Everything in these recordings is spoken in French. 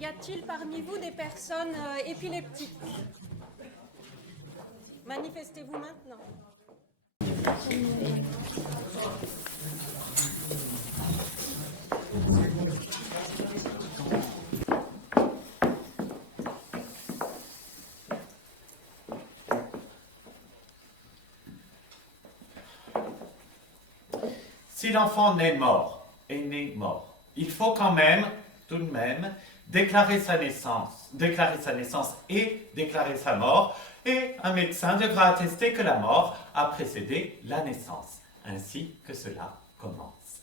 Y a-t-il parmi vous des personnes épileptiques? Manifestez-vous maintenant. Si l'enfant est né mort, il faut quand même, tout de même, déclarer sa naissance et déclarer sa mort, et un médecin devra attester que la mort a précédé la naissance, ainsi que cela commence.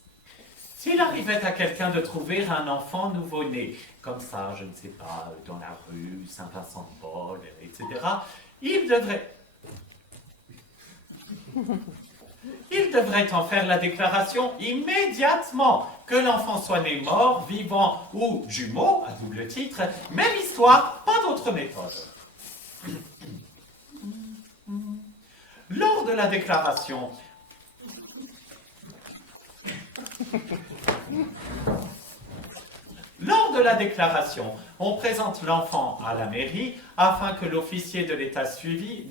S'il arrivait à quelqu'un de trouver un enfant nouveau-né, comme ça, je ne sais pas, dans la rue, Saint-Vincent-de-Paul, etc., il devrait en faire la déclaration immédiatement, que l'enfant soit né mort, vivant ou jumeau, à double titre, même histoire, pas d'autre méthode. Lors de la déclaration, on présente l'enfant à la mairie afin que l'officier de l'état civil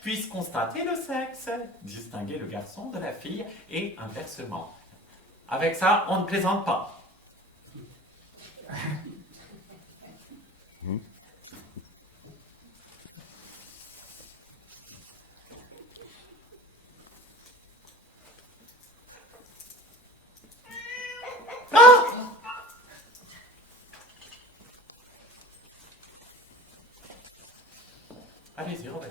puisse constater le sexe, distinguer le garçon de la fille et inversement. Avec ça, on ne plaisante pas. Allez-y, Robert.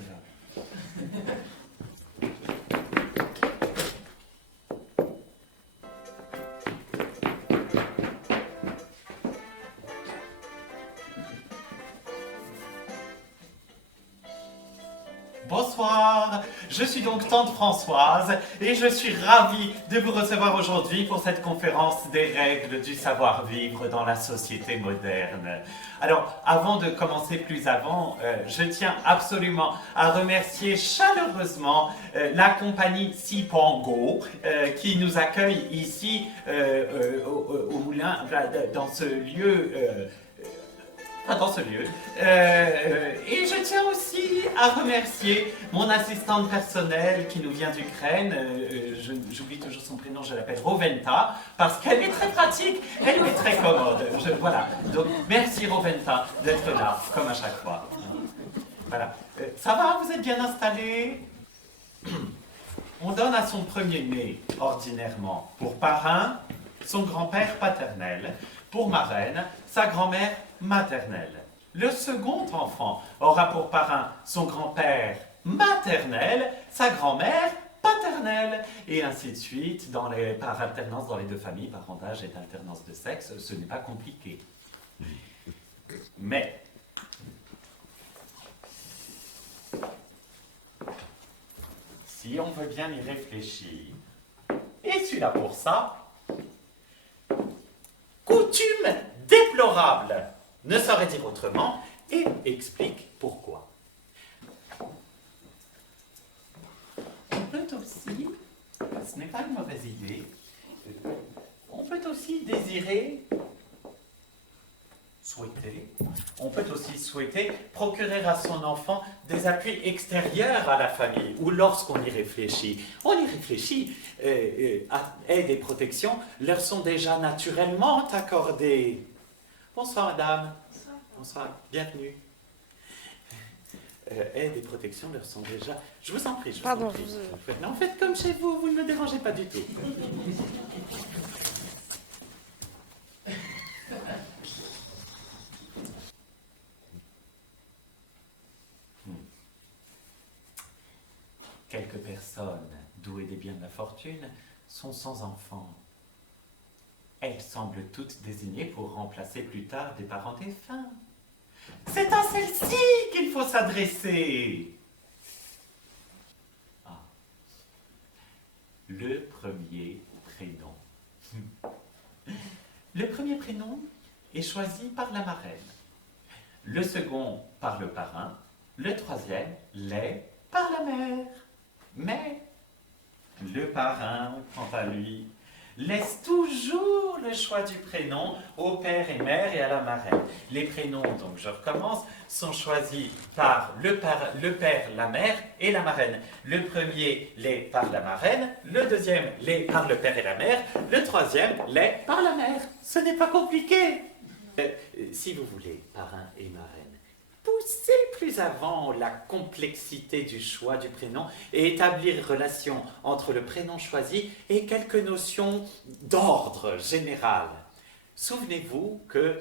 Bonsoir, je suis donc tante Françoise et je suis ravie de vous recevoir aujourd'hui pour cette conférence des règles du savoir-vivre dans la société moderne. Alors, avant de commencer plus avant, je tiens absolument à remercier chaleureusement la compagnie Sipango qui nous accueille ici au Moulin, dans ce lieu. Et je tiens aussi à remercier mon assistante personnelle qui nous vient d'Ukraine. J'oublie toujours son prénom, je l'appelle Roventa, parce qu'elle est très pratique, elle est très commode. Voilà. Donc merci Roventa d'être là, comme à chaque fois. Voilà. Ça va, vous êtes bien installés? On donne à son premier-né, ordinairement, pour parrain, son grand-père paternel, pour marraine, sa grand-mère maternelle. Le second enfant aura pour parrain son grand-père maternel, sa grand-mère paternelle, et ainsi de suite, par alternance dans les deux familles, parentage et alternance de sexe, ce n'est pas compliqué. Mais, si on veut bien y réfléchir, et je suis là pour ça, coutume déplorable ne saurait dire autrement et explique pourquoi. On peut aussi, ce n'est pas une mauvaise idée, on peut aussi souhaiter procurer à son enfant des appuis extérieurs à la famille, ou lorsqu'on y réfléchit. Aide et protection leur sont déjà naturellement accordées. Bonsoir madame. Bonsoir, bienvenue. Aide et protection leur sont déjà... Je vous en prie, je vous en prie. Non, faites comme chez vous, vous ne me dérangez pas du tout. Quelques personnes douées des biens de la fortune sont sans enfants. Elles semblent toutes désignées pour remplacer plus tard des parents défunts. C'est à celle-ci qu'il faut s'adresser. Ah. Le premier prénom. Le premier prénom est choisi par la marraine. Le second par le parrain. Le troisième l'est par la mère. Mais le parrain, quant à lui, laisse toujours le choix du prénom au père et mère et à la marraine. Les prénoms, donc je recommence, sont choisis par le père, la mère et la marraine. Le premier, les par la marraine, le deuxième, les par le père et la mère, le troisième, les par la mère. Ce n'est pas compliqué. Si vous voulez, parrain et marraine, poussez plus avant la complexité du choix du prénom et établir relation entre le prénom choisi et quelques notions d'ordre général. Souvenez-vous que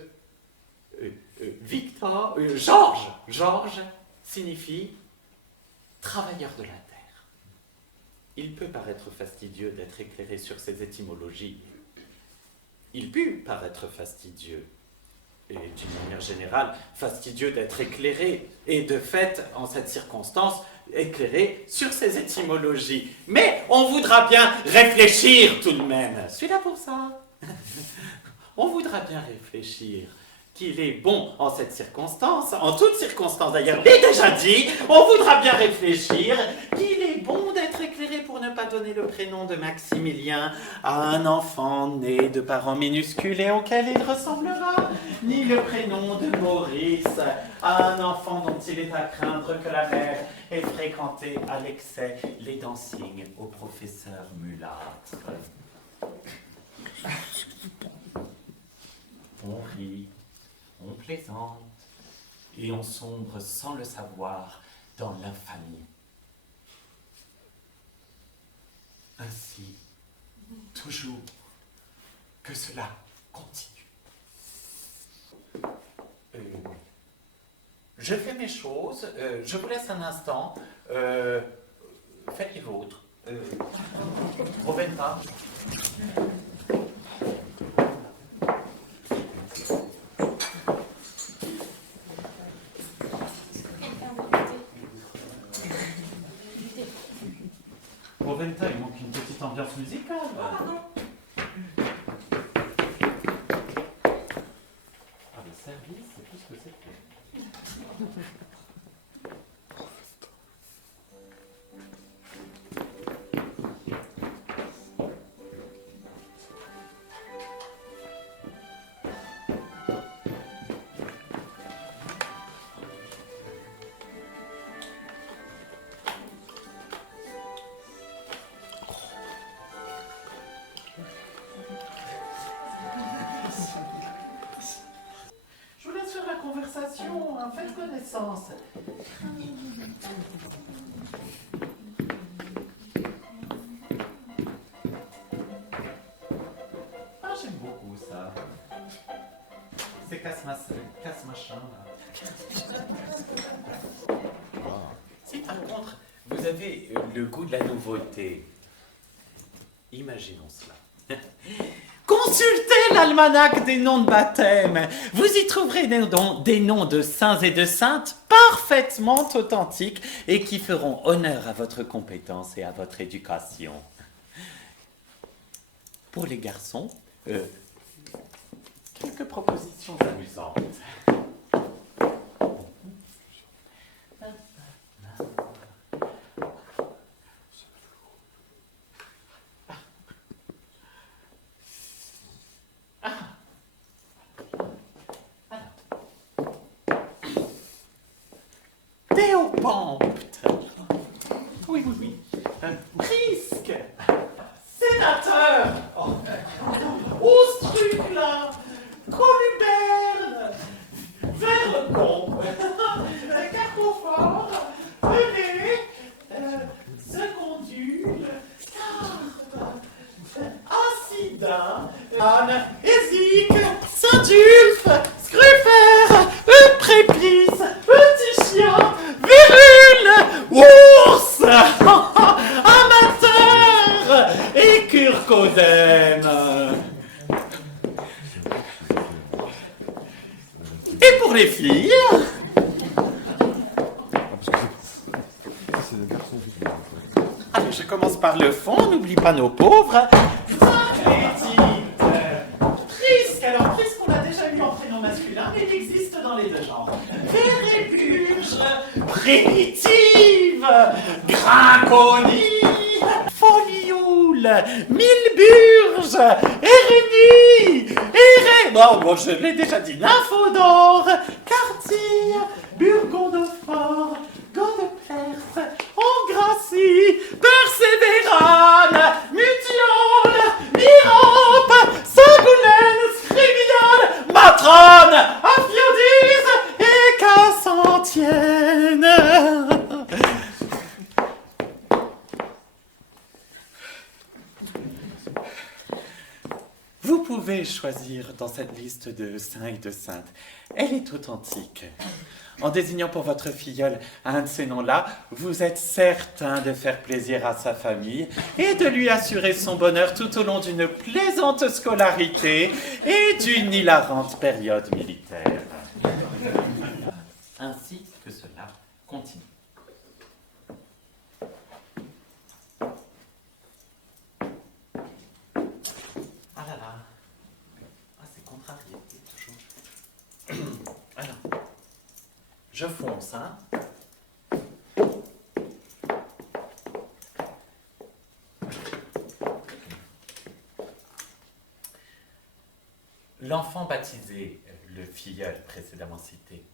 Georges signifie travailleur de la terre. Il peut paraître fastidieux d'être éclairé sur ces étymologies. Il peut paraître fastidieux. Et d'une manière générale, fastidieux d'être éclairé, et de fait, en cette circonstance, éclairé sur ces étymologies. Mais on voudra bien réfléchir tout de même. Je suis là pour ça. On voudra bien réfléchir qu'il est bon en cette circonstance, en toute circonstance d'ailleurs, l'ai déjà dit, on voudra bien réfléchir qu'il est bon d'être éclairé pour ne pas donner le prénom de Maximilien à un enfant né de parents minuscules et auquel il ressemblera, ni le prénom de Maurice à un enfant dont il est à craindre que la mère ait fréquenté à l'excès les dancings au professeur mulâtre. On rit. On plaisante et on sombre sans le savoir dans l'infamie. Ainsi, toujours que cela continue. Je fais mes choses, je vous laisse un instant, faites les vôtres. Rovenpa. Roventa, il manque une petite ambiance musicale. Oh, pardon. Ah, le service, c'est tout ce que c'est que. Je vous laisse faire la conversation, hein, faites connaissance. Ah, j'aime beaucoup ça. C'est casse-machin, là. Si par contre, vous avez le goût de la nouveauté, imaginons cela. Consultez l'almanach des noms de baptême. Vous y trouverez des noms de saints et de saintes parfaitement authentiques et qui feront honneur à votre compétence et à votre éducation. Pour les garçons, quelques propositions amusantes. Théopompte. Oui. Prisque. Sénateur. Ostrucla. Coluberne. Verrecombe. Carpofort. Pelé. Secondule. Carpe. Acidin. Anne. Hésique. Saint-Ulphe. Scrupère. Préplice. Petit chien. Vérule. Ours. Amateur. Et Curcodème. Et pour les filles, allez, je commence par le fond, n'oublie pas nos pauvres. Prisque, alors Prisque, on l'a déjà eu en prénom masculin, mais il existe dans les deux genres. Véréburge, Primitive, Grinconie, Folioule, Milleburge, Érénie, bon, je l'ai déjà dit, Nymphodore, Cartier, Burgon de Fort, Godepers, Angracie, Persévérane, Mutiole, Mirampe, Saint-Goulaine, Scriviole, Matrone, Aphiodise et Cassentienne. Vous pouvez choisir dans cette liste de saints et de saintes. Elle est authentique. En désignant pour votre filleule un de ces noms-là, vous êtes certain de faire plaisir à sa famille et de lui assurer son bonheur tout au long d'une plaisante scolarité et d'une hilarante période militaire. Ainsi que cela continue. Ah là là. Ah, c'est contrarié, toujours. Alors, je fonce, hein. L'enfant baptisé, le filleul précédemment cité,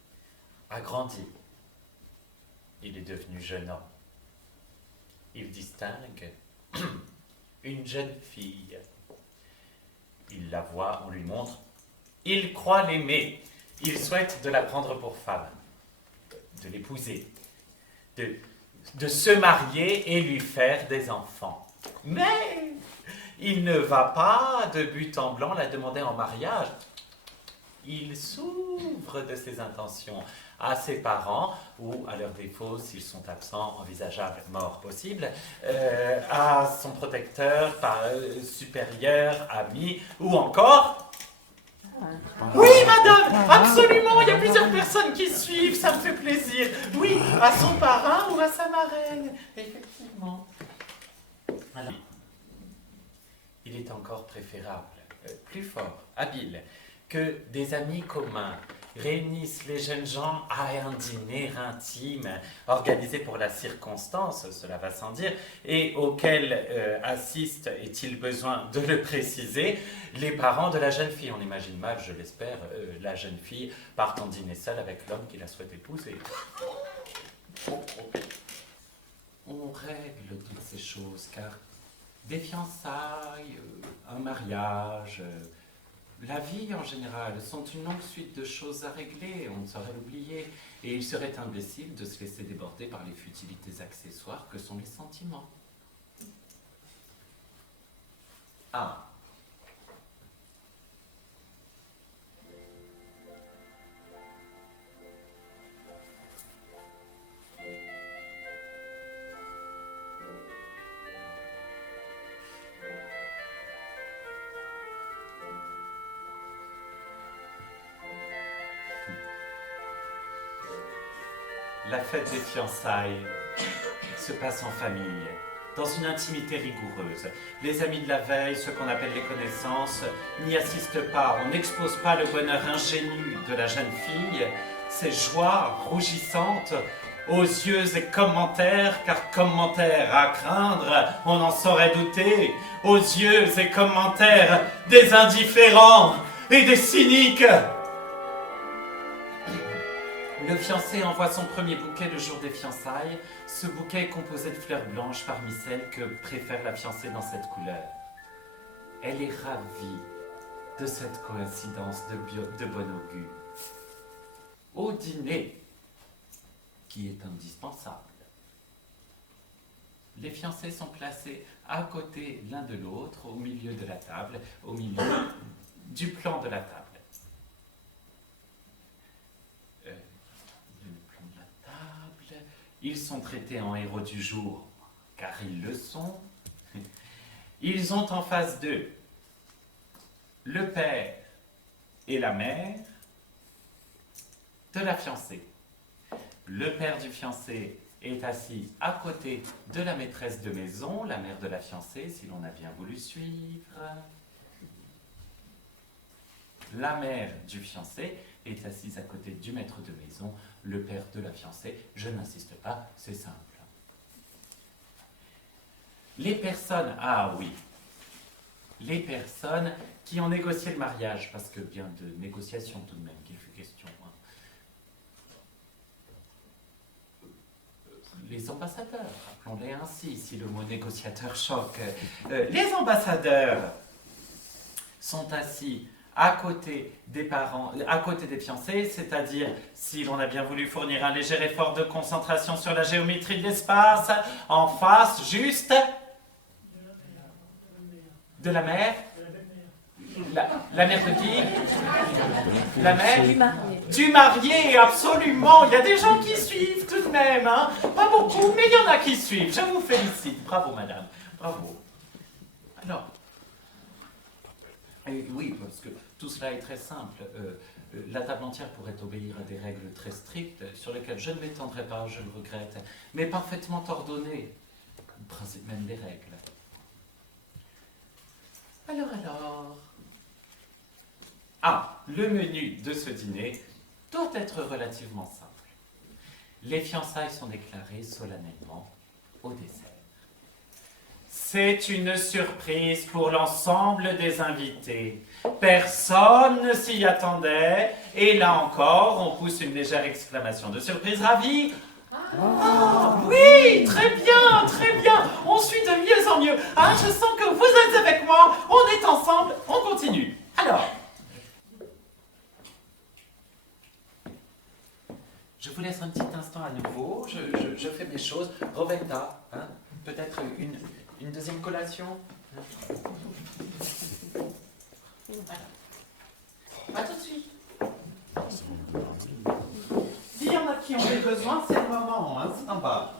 a grandi. Il est devenu jeune homme. Il distingue une jeune fille. Il la voit, on lui montre. Il croit l'aimer. Il souhaite de la prendre pour femme, de l'épouser, de se marier et lui faire des enfants. Mais il ne va pas de but en blanc la demander en mariage. Il s'ouvre de ses intentions à ses parents, ou à leur défaut, s'ils sont absents, envisageable mort possible, à son protecteur, supérieur, ami, ou encore... Oui, madame, absolument, il y a plusieurs personnes qui suivent, ça me fait plaisir. Oui, à son parrain ou à sa marraine, effectivement. Alors, il est encore préférable, plus fort, habile, que des amis communs réunissent les jeunes gens à un dîner intime, organisé pour la circonstance, cela va sans dire, et auquel assistent, est-il besoin de le préciser, les parents de la jeune fille. On imagine mal, je l'espère, la jeune fille partant dîner seule avec l'homme qui la souhaite épouser. On règle toutes ces choses, car des fiançailles, un mariage... la vie, en général, sont une longue suite de choses à régler, on ne saurait l'oublier, et il serait imbécile de se laisser déborder par les futilités accessoires que sont les sentiments. Ah. La fête des fiançailles se passe en famille, dans une intimité rigoureuse. Les amis de la veille, ceux qu'on appelle les connaissances, n'y assistent pas. On n'expose pas le bonheur ingénu de la jeune fille, ses joies rougissantes, aux yeux et commentaires, car commentaires à craindre, on en saurait douter, aux yeux et commentaires des indifférents et des cyniques. Le fiancé envoie son premier bouquet le jour des fiançailles. Ce bouquet est composé de fleurs blanches parmi celles que préfère la fiancée dans cette couleur. Elle est ravie de cette coïncidence de bon augure. Au dîner, qui est indispensable, les fiancés sont placés à côté l'un de l'autre, au milieu de la table, au milieu du plan de la table. Ils sont traités en héros du jour, car ils le sont. Ils ont en face d'eux le père et la mère de la fiancée. Le père du fiancé est assis à côté de la maîtresse de maison, la mère de la fiancée, si l'on a bien voulu suivre. La mère du fiancé est assise à côté du maître de maison, le père de la fiancée. Je n'insiste pas, c'est simple. Les personnes, ah oui, les personnes qui ont négocié le mariage, parce que bien de négociation tout de même qu'il fut question. Hein. Les ambassadeurs, appelons-les ainsi, si le mot négociateur choque. Les ambassadeurs sont assis à côté des parents, à côté des fiancés, c'est-à-dire, si l'on a bien voulu fournir un léger effort de concentration sur la géométrie de l'espace, en face, juste de la mère. La mère de qui? La mère du marié, absolument. Il y a des gens qui suivent tout de même, hein. Pas beaucoup, mais il y en a qui suivent. Je vous félicite. Bravo, madame. Bravo. Alors, oui, parce que tout cela est très simple. La table entière pourrait obéir à des règles très strictes, sur lesquelles je ne m'étendrai pas, je le regrette, mais parfaitement ordonnées. Le principe même des règles. Alors. Ah, le menu de ce dîner doit être relativement simple. Les fiançailles sont déclarées solennellement au dessert. C'est une surprise pour l'ensemble des invités. Personne ne s'y attendait, et là encore, on pousse une légère exclamation de surprise ravie. Ah, oui, très bien, on suit de mieux en mieux. Ah, je sens que vous êtes avec moi, on est ensemble, on continue. Alors, je vous laisse un petit instant à nouveau, je fais mes choses. Rovetta, hein, peut-être une deuxième collation. Voilà. À tout de suite. S'il y en a qui ont des besoins, c'est le moment, hein, c'est en bas.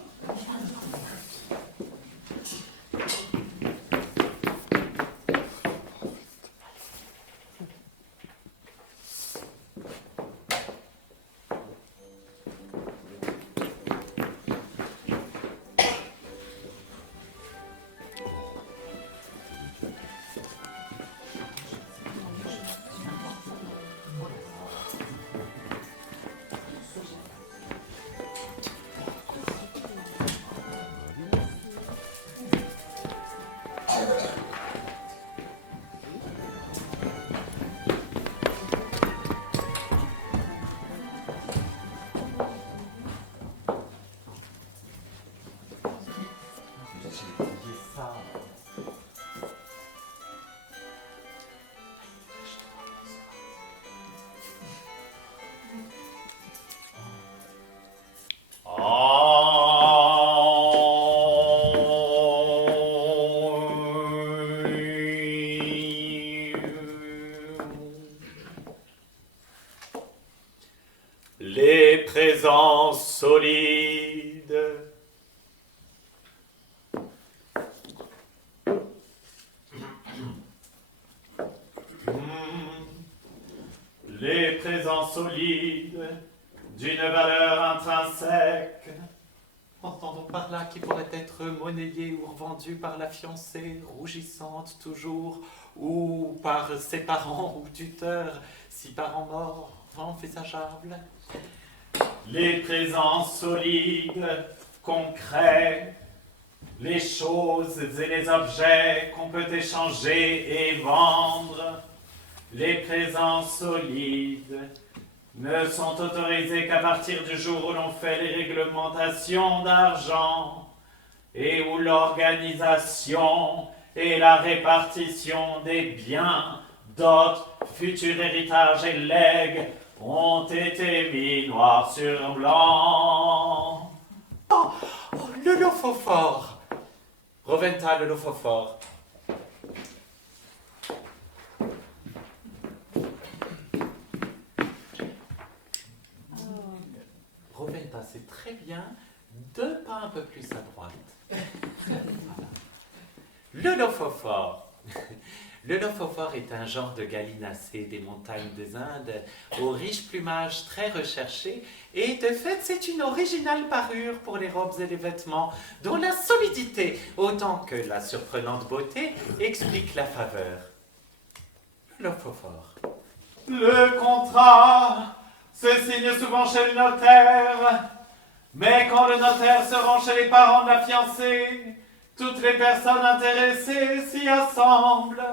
Les présences solides. Les présences solides d'une valeur intrinsèque. Entendons par là qui pourrait être monnayé ou revendu par la fiancée, rougissante toujours, ou par ses parents ou tuteurs, si parents morts, envisageables. Les présents solides, concrets, les choses et les objets qu'on peut échanger et vendre. Les présents solides ne sont autorisés qu'à partir du jour où l'on fait les réglementations d'argent et où l'organisation et la répartition des biens, dots, futurs héritages et legs ont été mis noir sur blanc. Oh, le lophophore. Roventa, le lophophore. Roventa, c'est très bien, 2 pas un peu plus à droite. Voilà. Le lophophore. Le lophophore est un genre de gallinacé des montagnes des Indes, au riche plumage très recherché, et de fait c'est une originale parure pour les robes et les vêtements, dont la solidité, autant que la surprenante beauté, explique la faveur. Le lophophore. Le contrat se signe souvent chez le notaire, mais quand le notaire se rend chez les parents de la fiancée, Toutes les personnes intéressées s'y assemblent.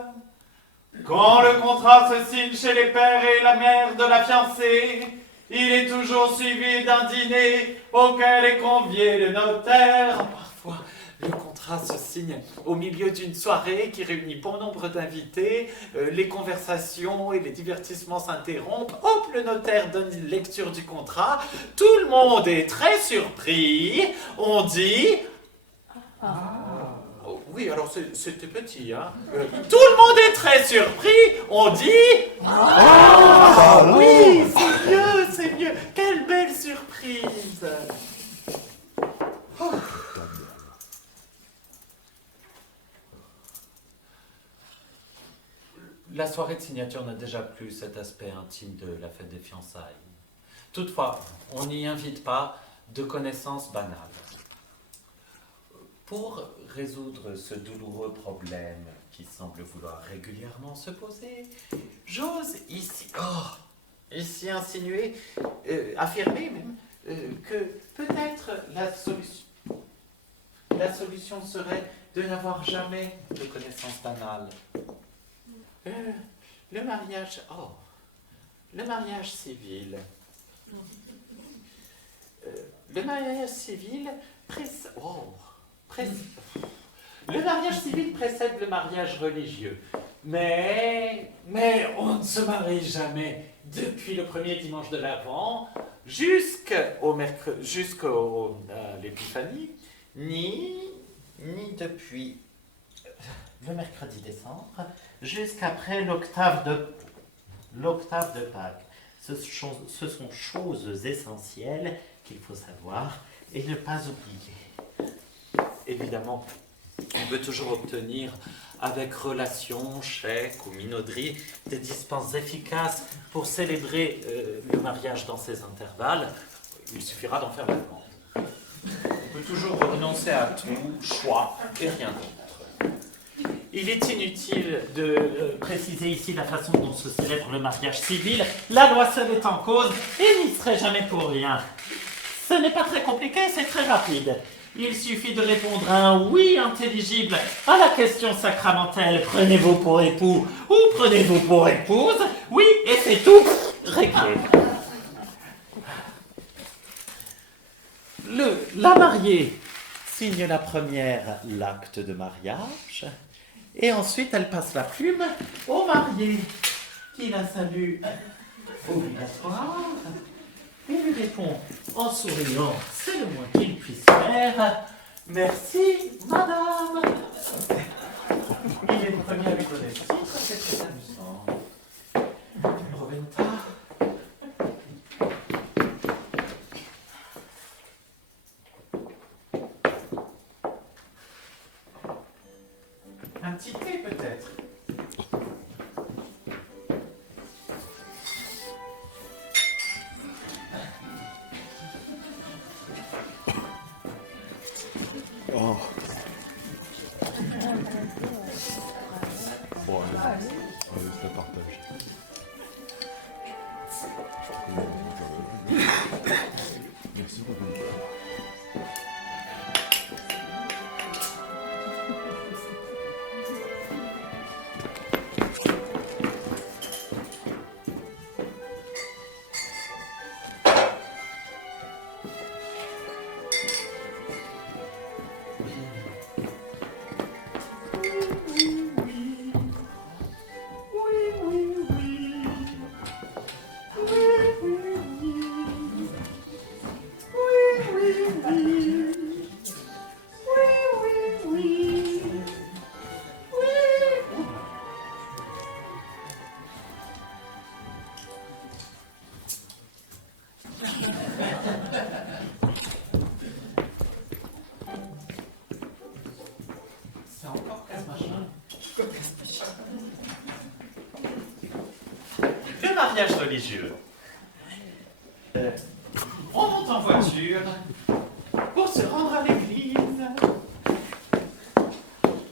Quand le contrat se signe chez les pères et la mère de la fiancée, il est toujours suivi d'un dîner auquel est convié le notaire. Parfois, le contrat se signe au milieu d'une soirée qui réunit bon nombre d'invités. Les conversations et les divertissements s'interrompent. Hop, le notaire donne une lecture du contrat. Tout le monde est très surpris. On dit... Oh, oui, alors c'était petit, hein. Tout le monde est très surpris. On dit... Oui, c'est mieux, c'est mieux. Quelle belle surprise. Oh. La soirée de signature n'a déjà plus cet aspect intime de la fête des fiançailles. Toutefois, on n'y invite pas de connaissances banales. Pour résoudre ce douloureux problème qui semble vouloir régulièrement se poser, j'ose ici insinuer, affirmer même, que peut-être la solution serait de n'avoir jamais de connaissances banales. Le mariage civil. Le mariage civil précède le mariage religieux. Mais on ne se marie jamais depuis le premier dimanche de l'Avent jusqu'à l'Épiphanie, ni depuis le mercredi décembre jusqu'après l'octave de Pâques. Ce sont choses essentielles qu'il faut savoir et ne pas oublier. Évidemment, on peut toujours obtenir avec relation, chèque ou minauderie des dispenses efficaces pour célébrer le mariage dans ces intervalles. Il suffira d'en faire la demande. On peut toujours renoncer à tout, choix et rien d'autre. Il est inutile de préciser ici la façon dont se célèbre le mariage civil. La loi seule est en cause et n'y serait jamais pour rien. Ce n'est pas très compliqué, c'est très rapide. Il suffit de répondre un oui intelligible à la question sacramentelle. Prenez-vous pour époux ou prenez-vous pour épouse? Oui, et c'est tout réglé. La mariée signe la première l'acte de mariage et ensuite elle passe la plume au marié qui la salue obligatoire et lui répond en souriant, c'est le moins qu'il puisse faire. Merci, madame. Il est le premier à lui donner le titre, c'est très amusant. Roventa. Un petit thé peut-être. Oh. Bon, allez, on se le partage. Merci beaucoup. C'est encore qu'à ce machin. Le mariage religieux. On monte en voiture pour se rendre à l'église.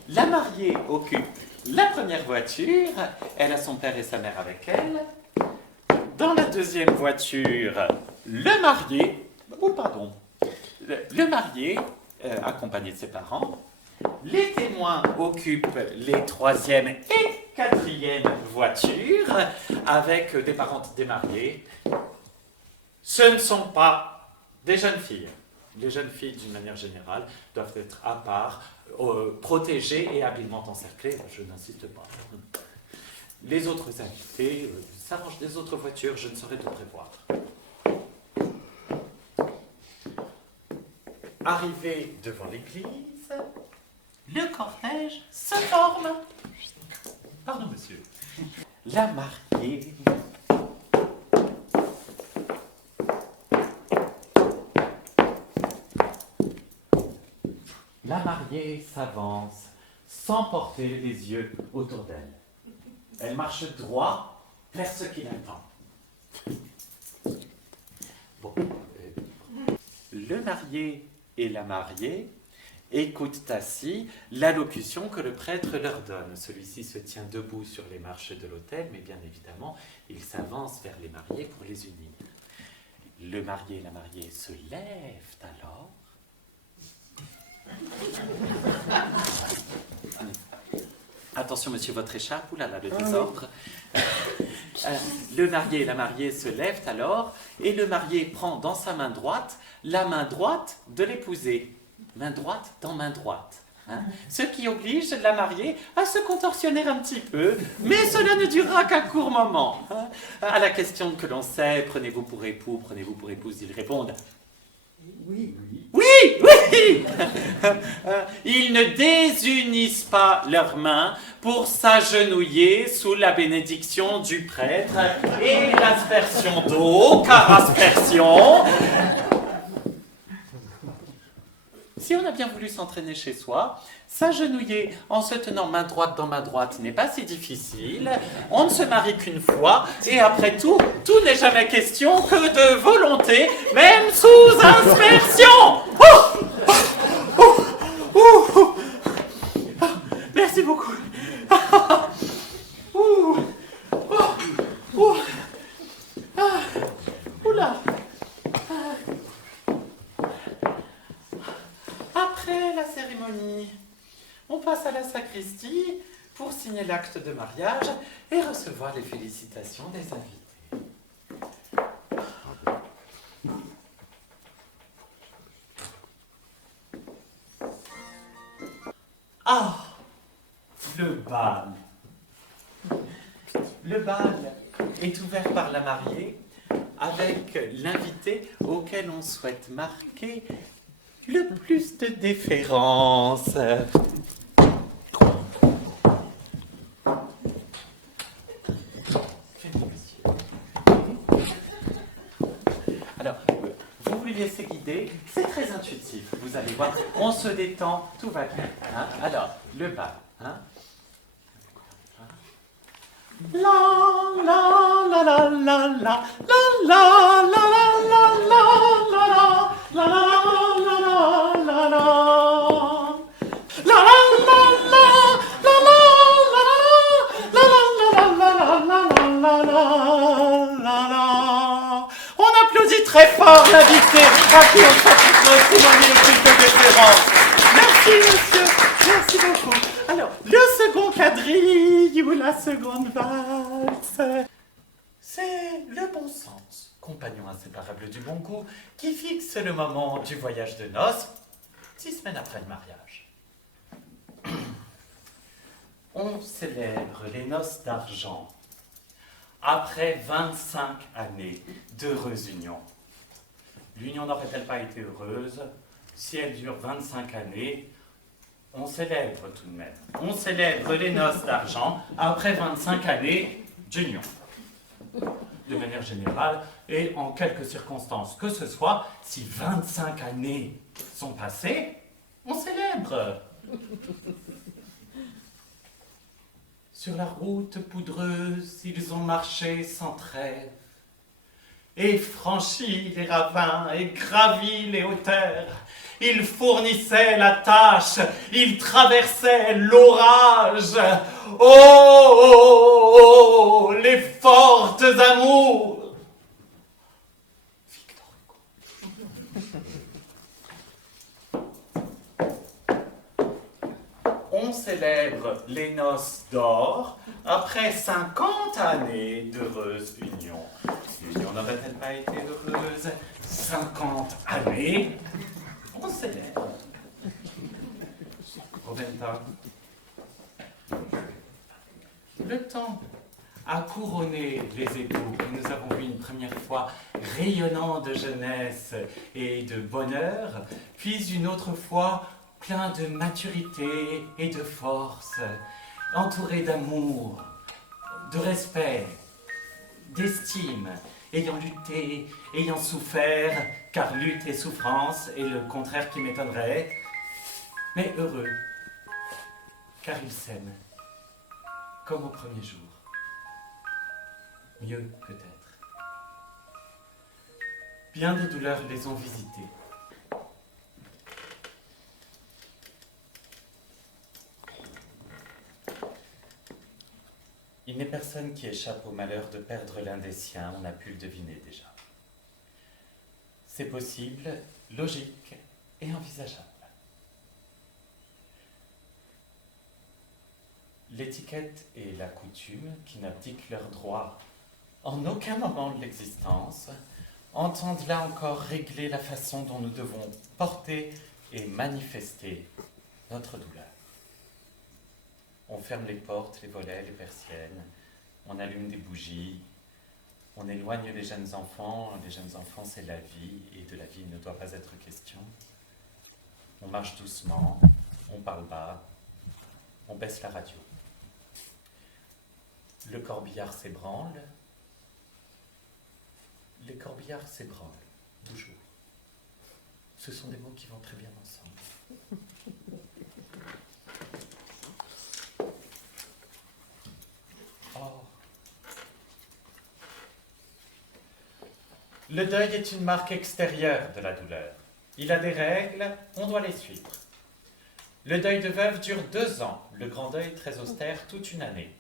La mariée occupe la première voiture. Elle a son père et sa mère avec elle. Dans la deuxième voiture, le marié, accompagné de ses parents, Les témoins occupent les troisième et quatrième voitures avec des parents démariés. Ce ne sont pas des jeunes filles. Les jeunes filles, d'une manière générale, doivent être à part, protégées et habilement encerclées. Je n'insiste pas. Les autres invités s'arrangent des autres voitures, je ne saurais tout prévoir. Arrivé devant l'église, le cortège se forme. Pardon, monsieur. La mariée. La mariée s'avance sans porter les yeux autour d'elle. Elle marche droit vers ce qui l'attend. Bon, le marié et la mariée écoutent assis l'allocution que le prêtre leur donne. Celui-ci se tient debout sur les marches de l'autel, mais bien évidemment, il s'avance vers les mariés pour les unir. Le marié et la mariée se lèvent alors. Attention, monsieur, votre écharpe, oulala, le désordre. Le marié et la mariée se lèvent alors, et le marié prend dans sa main droite la main droite de l'épousée. Main droite dans main droite. Hein, ce qui oblige la mariée à se contorsionner un petit peu, mais cela ne durera qu'un court moment. Hein. À la question que l'on sait, prenez-vous pour époux, prenez-vous pour épouse, ils répondent oui, oui. Oui, oui. Ils ne désunissent pas leurs mains pour s'agenouiller sous la bénédiction du prêtre et l'aspersion d'eau, car aspersion. Si on a bien voulu s'entraîner chez soi, s'agenouiller en se tenant main droite dans main droite n'est pas si difficile. On ne se marie qu'une fois, et après tout, tout n'est jamais question que de volonté, même sous aspersion. Merci beaucoup. Oula. Après la cérémonie, on passe à la sacristie pour signer l'acte de mariage et recevoir les félicitations des invités. Ah, le bal. Le bal est ouvert par la mariée avec l'invité auquel on souhaite marquer le plus de déférence. Alors, vous vous laissez guider, c'est très intuitif. Vous allez voir, on se détend, tout va bien. Hein. Alors, le bal. Hein. La la la la la la la la la la la la la la la. On applaudit très fort l'invité à qui on souhaite témoigner le plus de déférence. Merci monsieur, merci beaucoup. Alors, le second quadrille ou la seconde valse, c'est le bon sens, compagnon inséparable du bon goût, qui fixe le moment du voyage de noces, 6 semaines après le mariage. On célèbre les noces d'argent après 25 années d'heureuse union. L'union n'aurait-elle pas été heureuse si elle dure 25 années? On célèbre tout de même. On célèbre les noces d'argent après 25 années d'union. De manière générale, et en quelques circonstances que ce soit, si 25 années sont passées, on célèbre. Sur la route poudreuse, ils ont marché sans trêve, et franchi les ravins, et gravi les hauteurs. Ils fournissaient la tâche, ils traversaient l'orage. Oh, oh, oh, les fortes amours. Victor Hugo. célèbre les noces d'or après 50 années d'heureuse union. L'union n'aurait-elle pas été heureuse 50 années? On célèbre. Roventa. Le temps a couronné les époux que nous avons vus une première fois rayonnants de jeunesse et de bonheur, puis une autre fois plein de maturité et de force, entourés d'amour, de respect, d'estime, ayant lutté, ayant souffert, car lutte et souffrance est le contraire qui m'étonnerait, mais heureux, car ils s'aiment, comme au premier jour. Mieux peut-être. Bien des douleurs les ont visités. Il n'est personne qui échappe au malheur de perdre l'un des siens, on a pu le deviner déjà. C'est possible, logique et envisageable. L'étiquette et la coutume, qui n'abdiquent leurs droits en aucun moment de l'existence, entendent là encore régler la façon dont nous devons porter et manifester notre douleur. On ferme les portes, les volets, les persiennes, on allume des bougies, on éloigne les jeunes enfants c'est la vie, et de la vie il ne doit pas être question. On marche doucement, on parle bas, on baisse la radio. Le corbillard s'ébranle, les corbillards s'ébranlent, toujours. Ce sont des mots qui vont très bien ensemble. Or, le deuil est une marque extérieure de la douleur. Il a des règles, on doit les suivre. Le deuil de veuve dure 2 ans, le grand deuil très austère toute une année.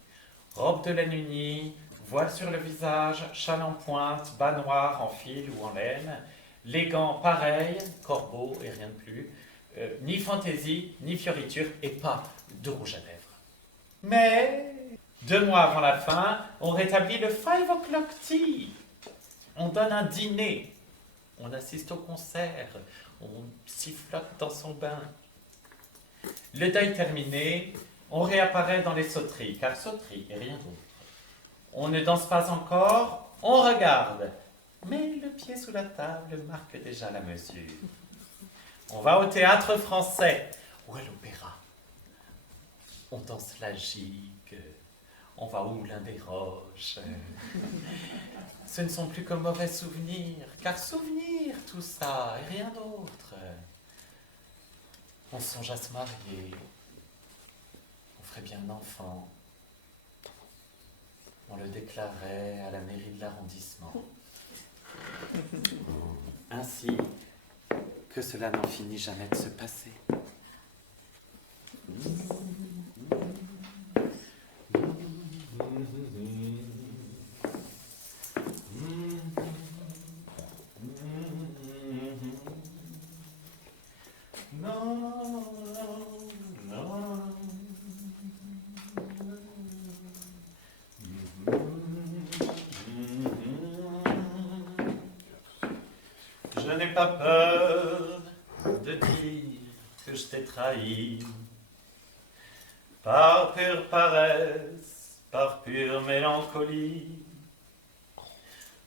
Robe de laine unie, voile sur le visage, châle en pointe, bas noir en fil ou en laine, les gants pareils, corbeau et rien de plus, ni fantaisie, ni fioriture et pas de rouge à lèvres. Mais 2 mois avant la fin, on rétablit le 5 o'clock tea. On donne un dîner, on assiste au concert, on sifflote dans son bain. Le deuil terminé, on réapparaît dans les sauteries, car sauterie et rien d'autre. On ne danse pas encore, on regarde, mais le pied sous la table marque déjà la mesure. On va au théâtre français ou à l'opéra. On danse la gigue, on va au Moulin des Roches. Ce ne sont plus que mauvais souvenirs, car souvenir tout ça et rien d'autre. On songe à se marier, on ferait bien un enfant. On le déclarait à la mairie de l'arrondissement. Ainsi que cela n'en finit jamais de se passer. Je n'ai pas peur de dire que je t'ai trahi, par pure paresse, par pure mélancolie.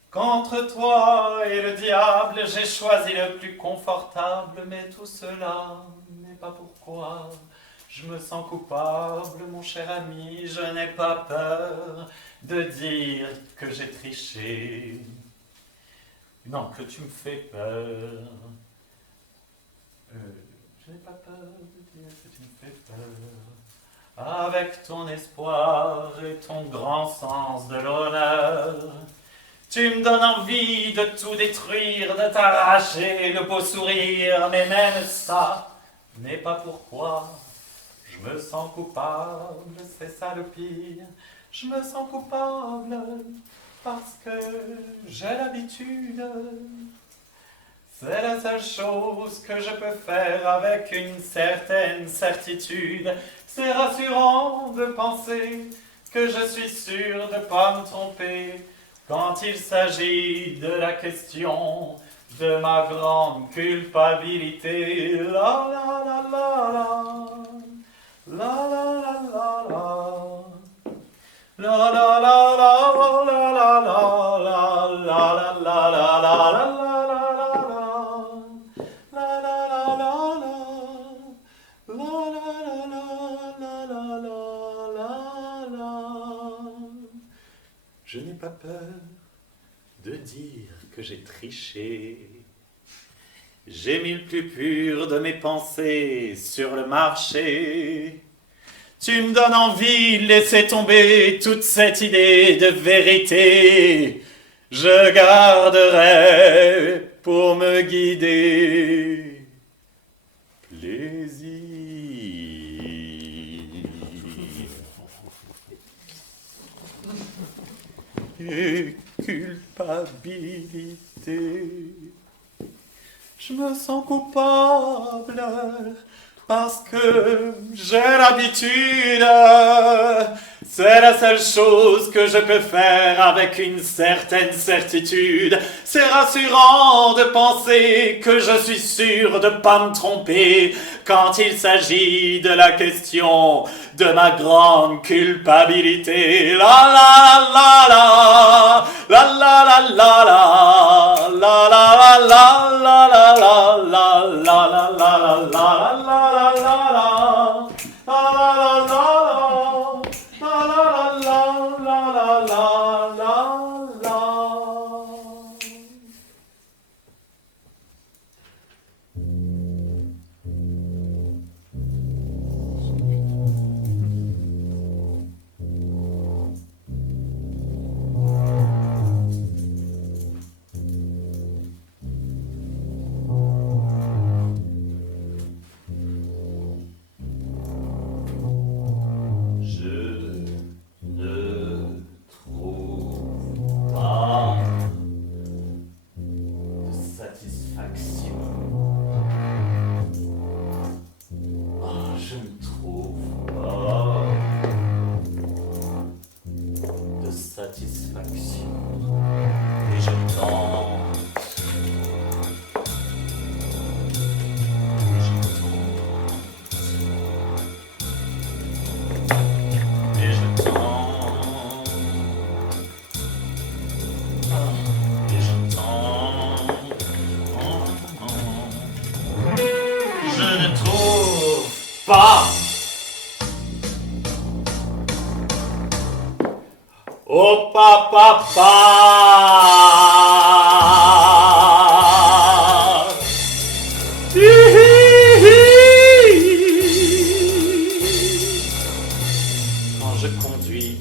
Contre toi et le diable, j'ai choisi le plus confortable, mais tout cela n'est pas pourquoi je me sens coupable, mon cher ami. Je n'ai pas peur de dire que j'ai triché. Non, que tu me fais peur. Je n'ai pas peur de dire que tu me fais peur. Avec ton espoir et ton grand sens de l'honneur, tu me donnes envie de tout détruire, de t'arracher le beau sourire, mais même ça n'est pas pourquoi je me sens coupable, c'est ça le pire. Je me sens coupable parce que j'ai l'habitude. C'est la seule chose que je peux faire avec une certaine certitude. C'est rassurant de penser que je suis sûr de ne pas me tromper quand il s'agit de la question de ma grande culpabilité. La la la la la, la la la la la, la la la la la la la la la la la la la. Je n'ai pas peur de dire que j'ai triché. J'ai mis le plus pur de mes pensées sur le marché. Tu me donnes envie de laisser tomber toute cette idée de vérité. Je garderai pour me guider plaisir et culpabilité. Je me sens coupable parce que j'ai l'habitude. C'est la seule chose que je peux faire avec une certaine certitude. C'est rassurant de penser que je suis sûr de ne pas me tromper quand il s'agit de la question de ma grande culpabilité. La la la la la la la la la la la la la la la la la la la Oh papa, quand je conduis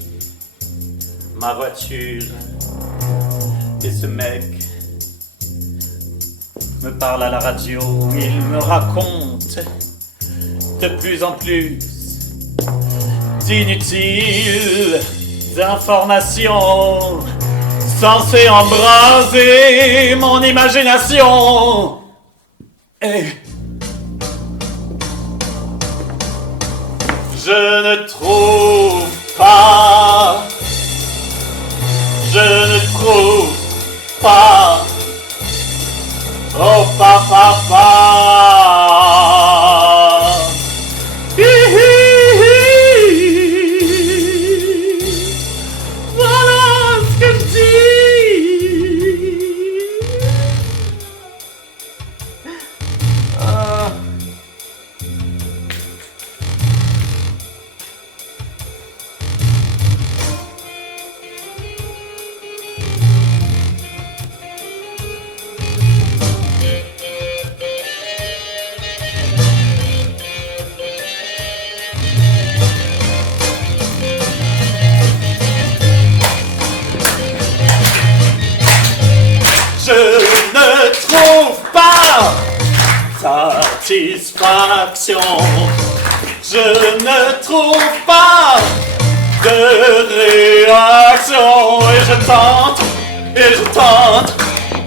ma voiture et ce mec me parle à la radio, il me raconte de plus en plus d'inutiles informations censées embraser mon imagination. Et je ne trouve pas, oh papa, satisfaction. Je ne trouve pas de réaction. Et je tente, et je tente,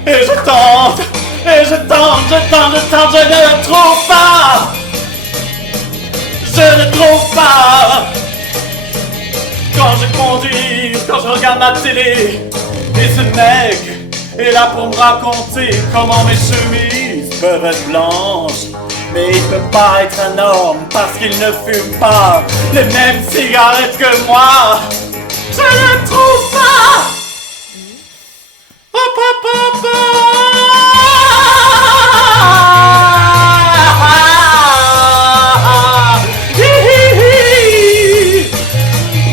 et je tente, et je tente, je ne trouve pas. Je ne trouve pas. Quand je conduis, quand je regarde ma télé, et ce mec est là pour me raconter comment mes chemises peuvent être blanches. Mais il peut pas être un homme parce qu'il ne fume pas les mêmes cigarettes que moi. Je ne trouve pas. Hop, hop, hop,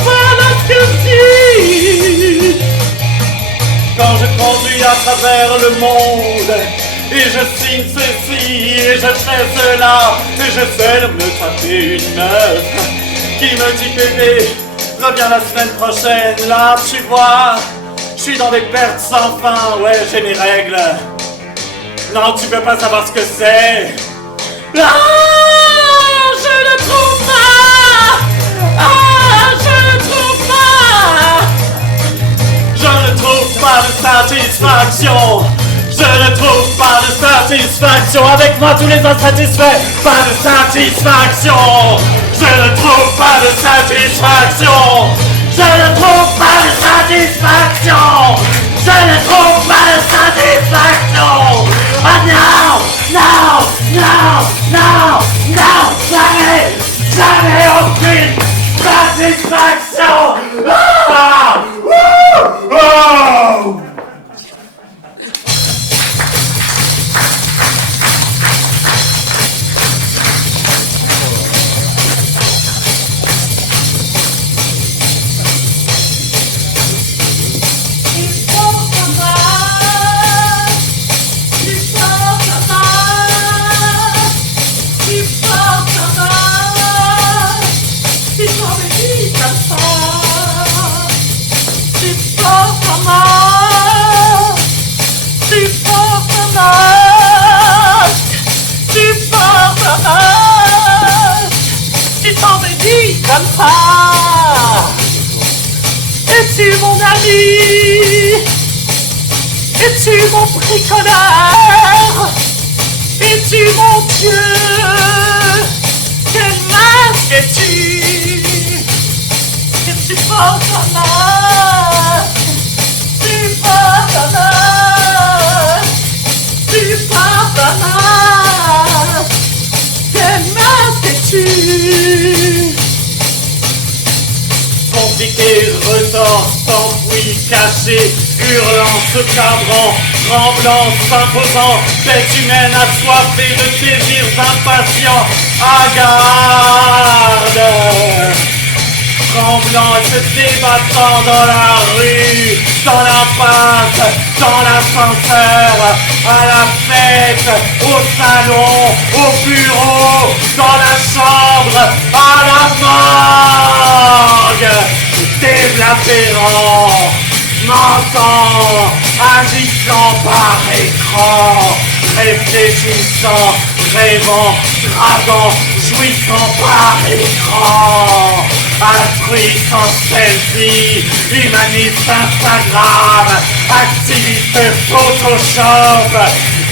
voilà ce que je dis. Quand je conduis à travers le monde et je signe ceci et je fais cela et j'essaie de me taper une meuf qui me dit bébé, reviens la semaine prochaine. Là tu vois, je suis dans des pertes sans fin. Ouais, j'ai mes règles. Non, tu peux pas savoir ce que c'est. Ah, je ne trouve pas. Ah, je ne trouve pas. Je ne trouve pas de satisfaction. Je ne trouve pas de satisfaction. Avec moi tous les insatisfaits. Pas de satisfaction. Je ne trouve pas de satisfaction. Je ne trouve pas de satisfaction. Je ne trouve pas de satisfaction. Oh non, non, non, non, non, jamais, jamais aucune satisfaction. Ah, wouh, oh. Comme ça. Es-tu mon ami? Es-tu mon bricoleur? Es-tu mon Dieu? Quel masque es-tu? Que tu portes un masque? Tu portes un masque? Tu portes un masque? Quel masque es-tu? Compliqué, retors, s'enfuit, caché, hurlant, se cabrant, tremblant, s'imposant, bête humaine assoiffée de désirs impatients, à garde, tremblant et se débattant dans la rue, dans la passe, dans l'ascenseur, à la fête, au salon, au bureau, dans la chambre, à la morgue, déblatérant, mentant, agissant par écran, réfléchissant, rêvant, draguant, jouissant par écran, altruiste en selfie, humaniste Instagram, activiste Photoshop,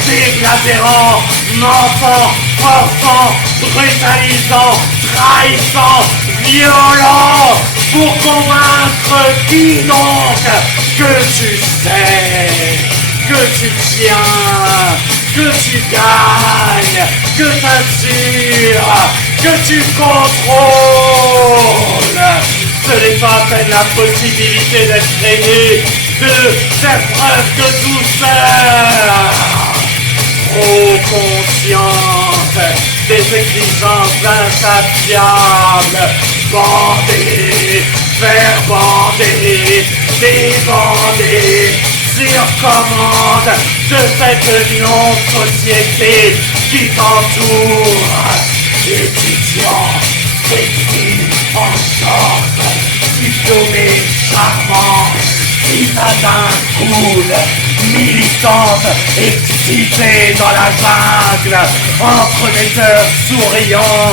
déblatérant, mentant, forçant, brutalisant, trahissant, violent, pour convaincre qui donc que tu sais, que tu tiens, que tu gagnes, que t'assures, que tu contrôles. Ce n'est pas à peine la possibilité d'être aimé, de faire preuve de douceur. Trop consciente des exigences insatiables. Bander, faire bander, débander, sur commande de cette non-société qui t'entoure. Étudiant, sexy, en short, diplômé, charmant, citadin cool, militante, excitée dans la jungle, entremetteur souriant,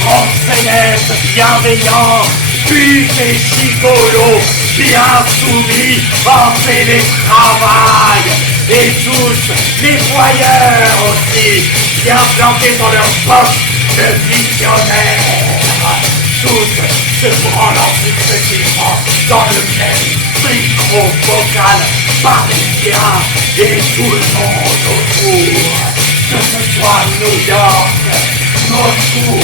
proxénète bienveillant, pute et gigolo, bien soumis en télétravail, et tous les voyeurs aussi, bien plantés dans leur poste de visionnaires. tous se branlant successivement dans le même micro-vocal parisien et tout le monde autour, que ce soit New York, Moscou,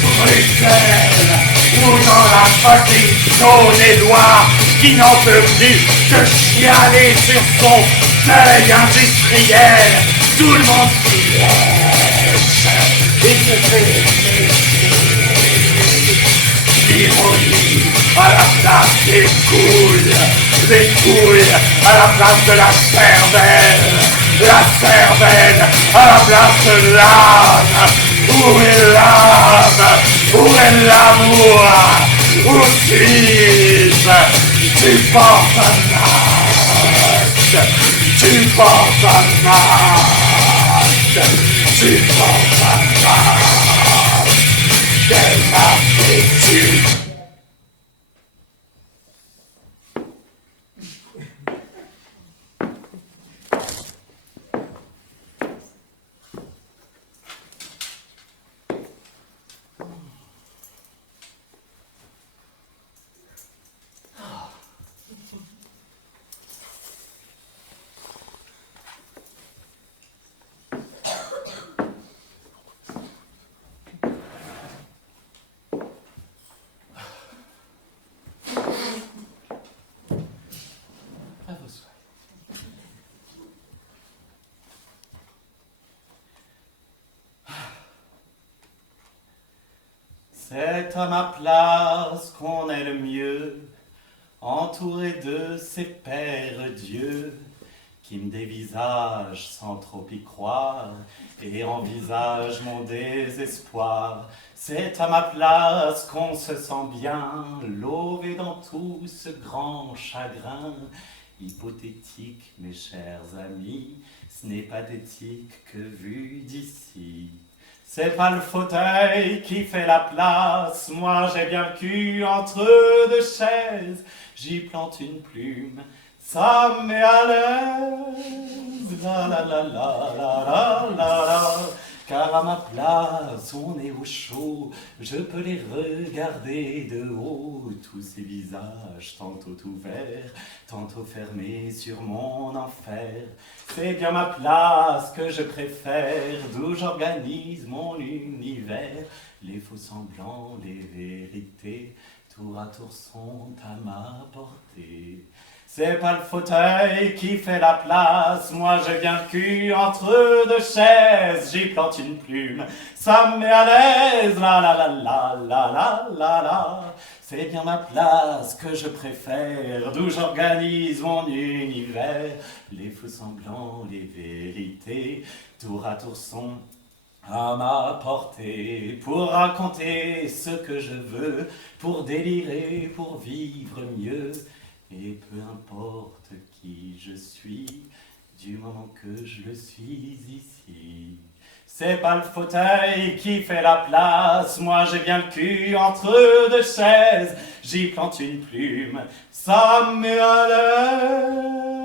Bruxelles ou dans la fucking zone édouard qui n'en peut plus de chialer sur son deuil industriel. Tout le monde s'y lèche et se fait l'ironie à la place des couilles à la place de la cervelle à la place de l'âme. Où est l'âme? Où est l'amour? Où suis-je? Tu portes un masque, tu portes un masque, tu portes un masque. Quel masque es-tu? C'est à ma place qu'on est le mieux, entouré de ces pères dieux, qui me dévisagent sans trop y croire, et envisagent mon désespoir. C'est à ma place qu'on se sent bien, lové dans tout ce grand chagrin. Hypothétique, mes chers amis, ce n'est pathétique que vu d'ici. C'est pas le fauteuil qui fait la place, moi j'ai bien le cul entre deux chaises, j'y plante une plume, ça me met à l'aise, la la la la la la la la. Car à ma place, on est au chaud, je peux les regarder de haut, tous ces visages tantôt ouverts, tantôt fermés sur mon enfer. C'est bien ma place que je préfère, d'où j'organise mon univers. Les faux semblants, les vérités, tour à tour sont à ma portée. C'est pas le fauteuil qui fait la place, moi j'ai bien le cul entre deux chaises, j'y plante une plume, ça me met à l'aise, la la la la la la la la. C'est bien ma place que je préfère, d'où j'organise mon univers. Les faux semblants, les vérités, tour à tour sont à ma portée, pour raconter ce que je veux, pour délirer, pour vivre mieux. Et peu importe qui je suis, du moment que je le suis ici. C'est pas le fauteuil qui fait la place, moi j'ai bien le cul entre deux chaises, j'y plante une plume, ça me met à l'aise.